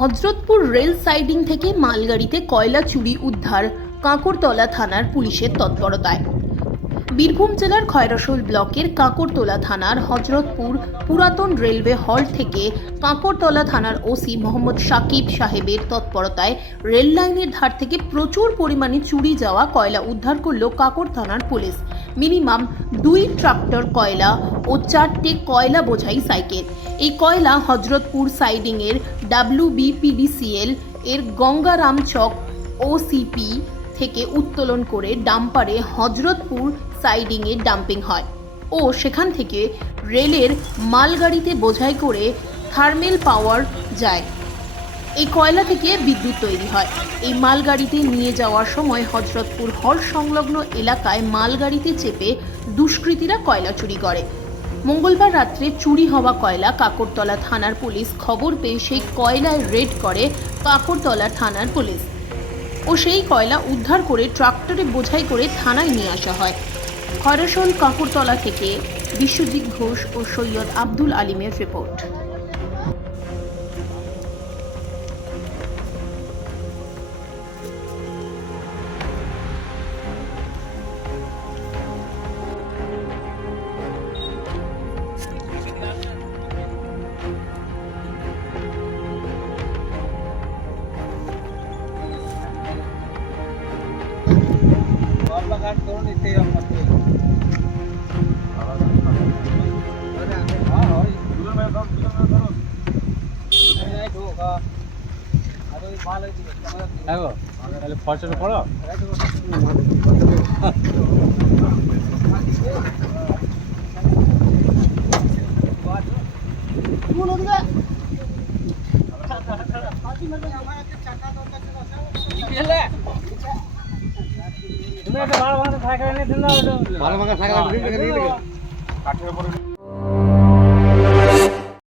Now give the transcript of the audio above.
Hazratpur rail siding থেকে মালগাড়িতে কয়লা চুরি উদ্ধার কাঁকরতলা থানার পুলিশের তৎপরতায়। বীরভূম জেলার খয়রসোল ব্লকের কাঁকরতলা থানার হজরতপুর পুরাতন রেলওয়ে হল থেকে কাঁকরতলা থানার ওসি মোহাম্মদ সাকিব সাহেবের তৎপরতায় রেল লাইনের ধার থেকে প্রচুর পরিমাণে চুরি যাওয়া কয়লা উদ্ধার করল কাকর থানার পুলিশ। মিনিমাম দুই ট্রাক্টর কয়লা ও চারটে কয়লা বোঝাই সাইকেল। এই কয়লা হজরতপুর সাইডিংয়ের ডাব্লিউবিপিডিসিএল এর গঙ্গারাম চক ওসিপি থেকে উত্তোলন করে ডাম্পারে হজরতপুর সাইডিংয়ে ডাম্পিং হয় ও সেখান থেকে রেলের মালগাড়িতে বোঝাই করে থার্মেল পাওয়ার যায়। এই কয়লা থেকে বিদ্যুৎ তৈরি হয়। এই মালগাড়িতে নিয়ে যাওয়ার সময় হজরতপুর হল সংলগ্ন এলাকায় মালগাড়িতে চেপে দুষ্কৃতীরা কয়লা চুরি করে। মঙ্গলবার রাত্রে চুরি হওয়া কয়লা কাকরতলা থানার পুলিশ খবর পেয়ে সেই কয়লায় রেড করে কাকরতলা থানার পুলিশ। ও সেই কয়লা উদ্ধার করে ট্রাক্টরে বোঝাই করে থানায় নিয়ে আসা হয়। খয়রসোল কাকরতলা থেকে বিশ্বজিৎ ঘোষ ও সৈয়দ আব্দুল আলিমের রিপোর্ট, ক্যামেরা দিকে। হ্যাঁ গো তাহলে খরচাটা পড়ো এই ঢোক। ভালো ভালো সাইকেল নিয়ে দিন ভালো ভালো সাইকেল। কাঠের উপরে